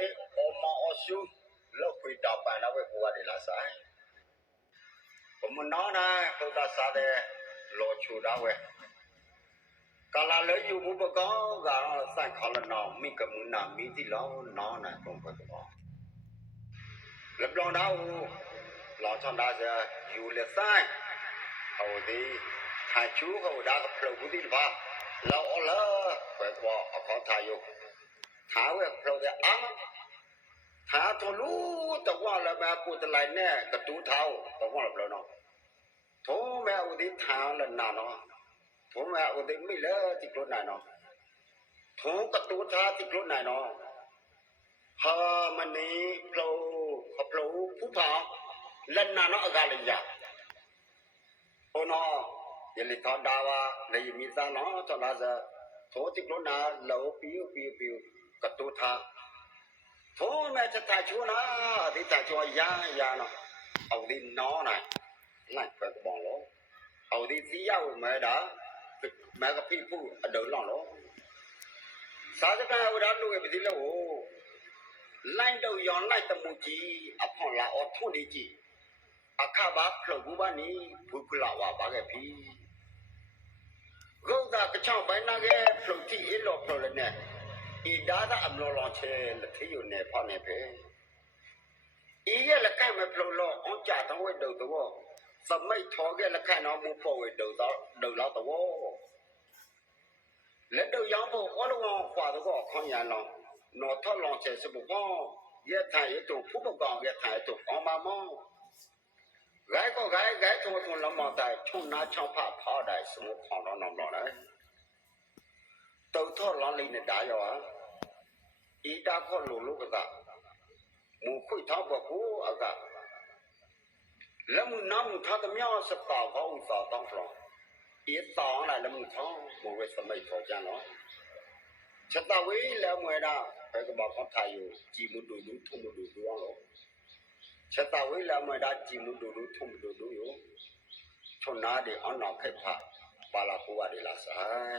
ดีโอมาโอชูลูกคุยดอบไปนะเว้ยวูดีลาสาย ผมมันน้องนะตัวตาสาเดลูกชูดาวเว้ยกาลาเลยอยู่บุปกรณ์กาลาสังขอละน้องมีกับมึงน้องมีที่ร้อน้องนะตรงไปตรงมาลับลองดาวลองช่องดาวจะอยู่เลียสายเขาดีหายชูเขาดากก็เรล่าบุตรบ้าเราเอาละไปกว่เอาของทายูถาเวเราจะอ่ะถาทรู้ตะว่าเราแม่กูตะไลแน่กระตูเท้าตะว่าละเราเนาะทมแม่อุดิถามละนานเนาะทมแม่อุดิไม่เลอะจิกรุ่นไหนเนาะทูกระตูท้าจิกรุ่นไหนเนาะพอมันนี้เราพอเราผู้ผาล่นนานเนาะอะไรยางโอ้เนาะยังลิทอดาวาเลยมีซาเนาะตอนนา้นจะทจิกรุ่นน่ะเหลปิวปิวปิว katuta phu mẹ cha ta chú nó thì ta cho ya ya nó ông đi nó này này phải bỏ lỗ ông đi xí giao mẹ đã mẹ gặp phi phu đỡ lòng lỗ sao cho cái ông đã nuôi bị gì lâu lại đầu gió lại tầm một chi ấp họ là ở thôn đi chi အခါဘာဖလောဘူးပါနီဘူးကလာဝါပါခဲ့ပြီဂုံသာကချောင်းပိုင်းနာခဲ့ဖလုတ်တိအလောဖလောလည်းနဲ့อีดသาအอလောลောချေလက်ထီယူနေဖนာက်နေဖေဤีဲ့လက်ကลုက်မဖလို့လောအောငัကြတော့ဝဲวสมัยทองกละแค่น้องมูฟวเดัวดูเาตัวและเดูยังบอกอ้อนงอฝ่าตัวก็ขยันลองนอทอลองเชยสบุกองยัดถ่ายตักผู้ประกอบเยัดถ่ายตักออมามองไกก็ไกไกทกทนลำบากใจ่ช่นาช่อพ่อาผ้ได้สมุกงนรานอมเลยอีตาข้อหลูลูกตาหมูคุยท้าบอกกูอากาแล้วมึงน้ำมึงท้าตะเมียวสตาเขาอุตส่าห์ต้องฟองอีตองอะไรแล้วมึงท้องมึงเวสมัยพอจ้าเนาะชะตาวิแล้วเมื่อดาไปก็บอกเขาถ่ายอยู่จีมุดูดูทุ่มดูดูว่างหรอชะตาวิแล้วเมื่อดาจีมุดูดูทุ่มดูดูอยู่ชนนาเดี๋ยวเอาหนอเคยผ่าปาลากูว่าเดี๋ยวละสาย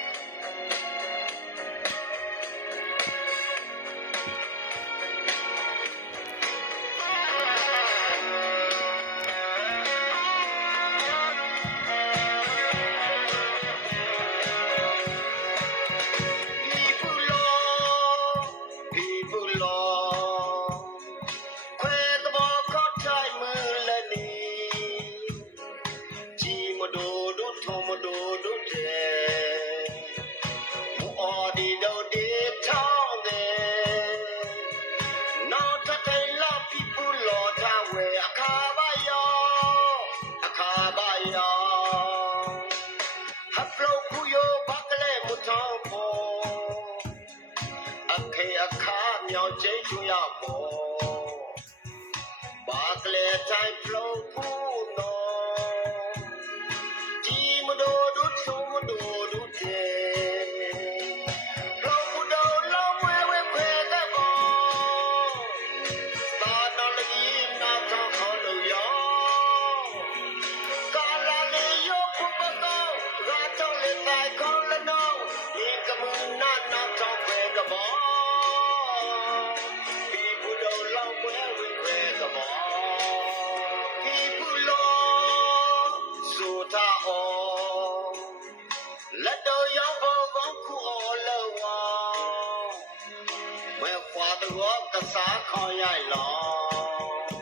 the world, the sun, all night long.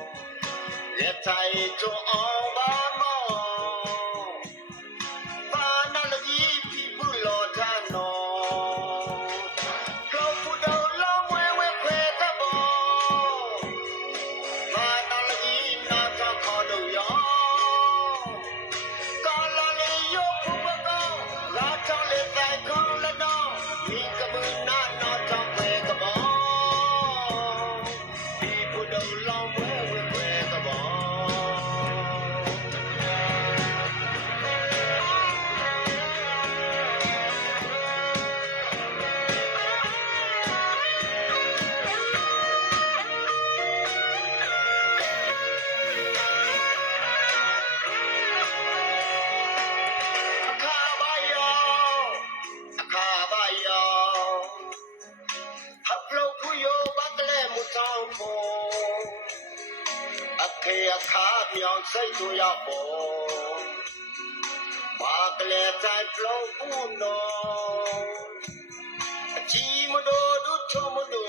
Yet I do all my မြောင်စိတ်တို့ရပေါ်ဘာကလေးတိုင်းဖလုံးဖို့နော်အကြီးမတော်တို့ထုံမတော်